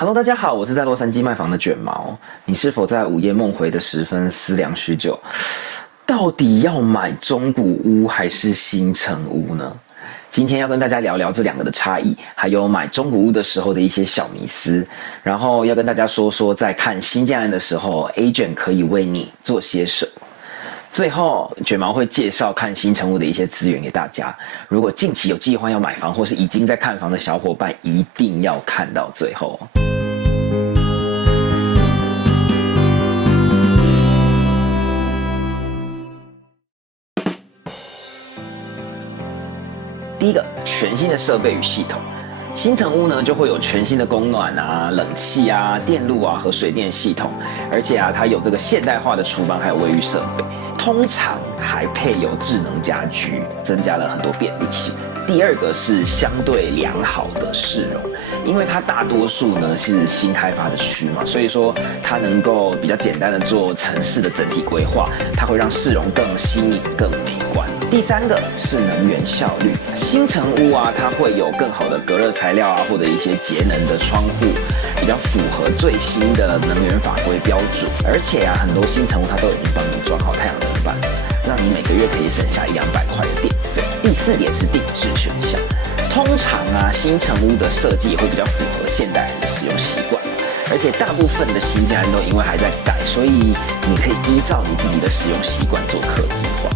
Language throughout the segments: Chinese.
Hello， 大家好，我是在洛杉矶卖房的卷毛。你是否在午夜梦回的时分思量许久，到底要买中古屋还是新成屋呢？今天要跟大家聊聊这两个的差异，还有买中古屋的时候的一些小迷思，然后要跟大家说说在看新建案的时候 ，agent 可以为你做些什么。最后，卷毛会介绍看新成屋的一些资源给大家。如果近期有计划要买房，或是已经在看房的小伙伴，一定要看到最后。第一个，全新的设备与系统。新成屋呢就会有全新的供暖啊、冷气啊、电路啊和水电系统，而且它有这个现代化的厨房还有卫浴设备，通常还配有智能家居，增加了很多便利性。第二个是相对良好的市容，因为它大多数呢是新开发的区嘛，所以说它能够比较简单的做城市的整体规划，它会让市容更新颖、更美观。第三个是能源效率，新成屋啊，它会有更好的隔热材料啊，或者一些节能的窗户，比较符合最新的能源法规标准。而且啊，很多新成屋它都已经帮你装好太阳能板了，让你每个月可以省下100-200块的电费。第四点是定制选项，通常啊，新成屋的设计也会比较符合现代人的使用习惯。而且大部分的新建案都因为还在改，所以你可以依照你自己的使用习惯做客制化。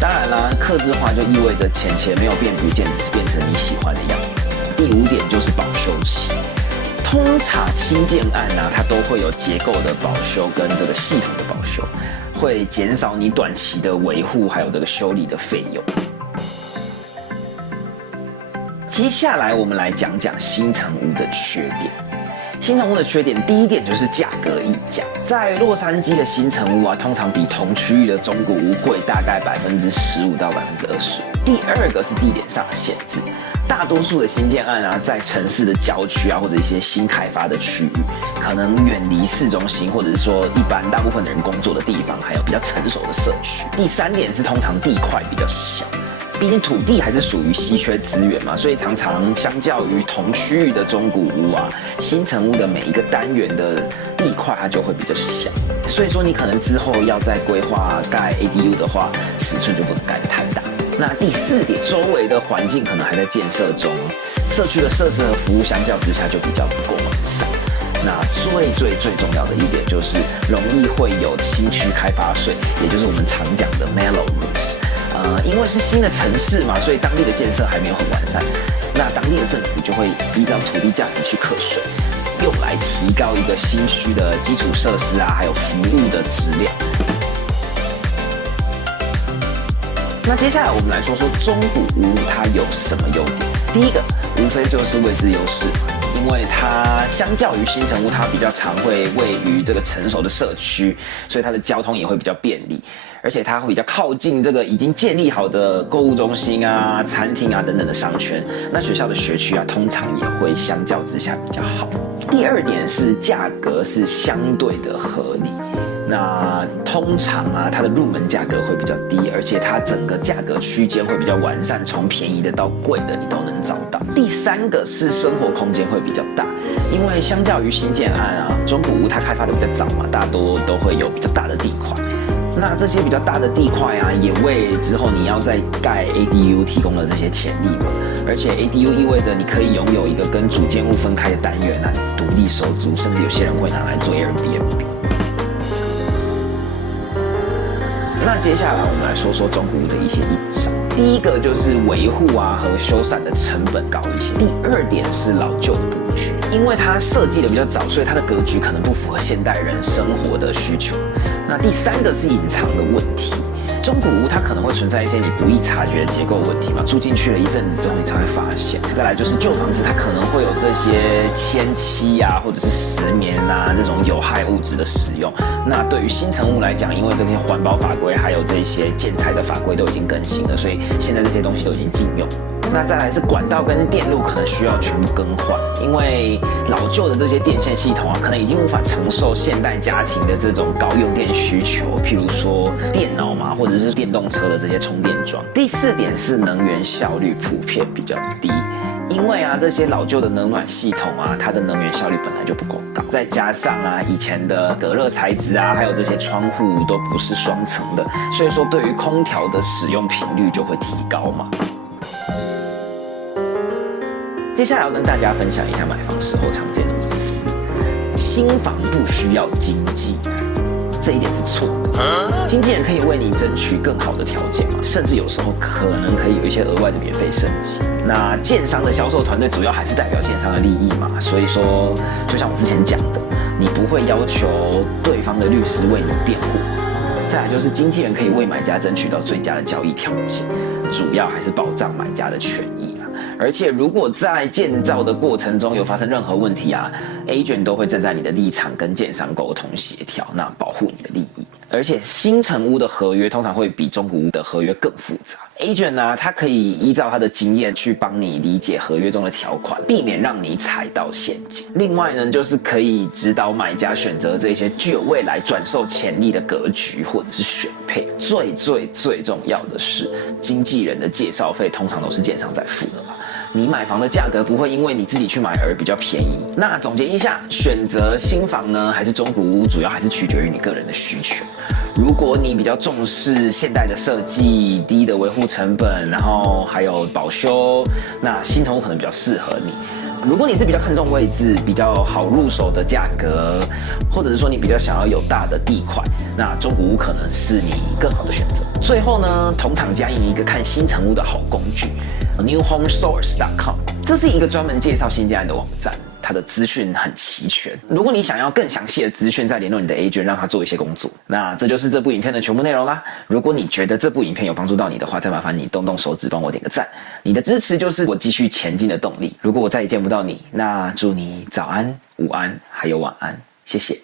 当然啦，客制化就意味着钱没有变不见，只是变成你喜欢的样子。第五点就是保修期，通常新建案啊，它都会有结构的保修跟这个系统的保修，会减少你短期的维护还有这个修理的费用。接下来我们来讲讲新成屋的缺点。新成屋的缺点，第一点就是价格溢价。在洛杉矶的新成屋啊，通常比同区域的中古屋贵大概15%到20%。第二个是地点上的限制，大多数的新建案啊，在城市的郊区啊，或者一些新开发的区域，可能远离市中心，或者是说一般大部分的人工作的地方，还有比较成熟的社区。第三点是通常地块比较小。毕竟土地还是属于稀缺资源嘛，所以常常相较于同区域的中古屋啊，新成屋的每一个单元的地块它就会比较小，所以说你可能之后要再规划盖 ADU 的话，尺寸就不能盖得太大。那第四点，周围的环境可能还在建设中，社区的设施和服务相较之下就比较不够完善。那最重要的一点就是容易会有新区开发税，也就是我们常讲的 Mellow Rules。因为是新的城市嘛，所以当地的建设还没有很完善，那当地的政府就会依照土地价值去课税，用来提高一个新区的基础设施啊，还有服务的质量。那接下来我们来说说中古屋它有什么优点。第一个，无非就是位置优势，因为它相较于新成屋，它比较常会位于这个成熟的社区，所以它的交通也会比较便利。而且它会比较靠近这个已经建立好的购物中心啊、餐厅啊等等的商圈，那学校的学区啊，通常也会相较之下比较好。第二点是价格是相对的合理，那通常啊，它的入门价格会比较低，而且它整个价格区间会比较完善，从便宜的到贵的你都能找到。第三个是生活空间会比较大，因为相较于新建案啊，中古屋它开发的比较早嘛，大多都会有比较大的地块。那这些比较大的地块啊，也为之后你要再盖 ADU 提供了这些潜力嘛。而且 ADU 意味着你可以拥有一个跟主建物分开的单元啊，独立收租，甚至有些人会拿来做 Airbnb。那接下来我们来说说中古屋的一些硬伤。第一个就是维护啊和修缮的成本高一些。第二点是老旧的格局，因为它设计的比较早，所以它的格局可能不符合现代人生活的需求。那第三个是隐藏的问题，中古屋它可能会存在一些你不易察觉的结构问题嘛，住进去了一阵子之后你才会发现。再来就是旧房子它可能会有这些铅漆啊或者是石棉啊这种有害物质的使用。那对于新成屋来讲，因为这些环保法规还有这些建材的法规都已经更新了，所以现在这些东西都已经禁用。那再来是管道跟电路可能需要全部更换，因为老旧的这些电线系统啊，可能已经无法承受现代家庭的这种高用电需求，譬如说电脑嘛，或者是电动车的这些充电桩。第4点是能源效率普遍比较低。因为啊，这些老旧的冷暖系统啊，它的能源效率本来就不够高，再加上啊，以前的隔热材质啊，还有这些窗户都不是双层的，所以说对于空调的使用频率就会提高嘛。接下来要跟大家分享一下买房时候常见的迷思：新房不需要经纪人，这一点是错的。经纪人可以为你争取更好的条件嘛，甚至有时候可能可以有一些额外的免费升级。那建商的销售团队主要还是代表建商的利益嘛，所以说，就像我之前讲的，你不会要求对方的律师为你辩护。再来就是经纪人可以为买家争取到最佳的交易条件，主要还是保障买家的权益啦。而且如果在建造的过程中有发生任何问题啊 ，agent 都会站在你的立场跟建商沟通协调，那保护你的利益。而且新成屋的合约通常会比中古屋的合约更复杂。agent 呢，他可以依照他的经验去帮你理解合约中的条款，避免让你踩到陷阱。另外呢，就是可以指导买家选择这些具有未来转售潜力的格局或者是选配。最重要的是，经纪人的介绍费通常都是建商在付的嘛。你买房的价格不会因为你自己去买而比较便宜。那总结一下，选择新房呢还是中古屋，主要还是取决于你个人的需求。如果你比较重视现代的设计、低的维护成本，然后还有保修，那新成屋可能比较适合你。如果你是比较看重位置、比较好入手的价格，或者是说你比较想要有大的地块，那中古屋可能是你更好的选择。最后呢，同场加映一个看新成屋的好工具 ，newhomesource.com， 这是一个专门介绍新建案的网站。它的资讯很齐全。如果你想要更详细的资讯，再联络你的 agent， 让他做一些工作。那这就是这部影片的全部内容啦。如果你觉得这部影片有帮助到你的话，再麻烦你动动手指帮我点个赞。你的支持就是我继续前进的动力。如果我再也见不到你，那祝你早安、午安还有晚安，谢谢。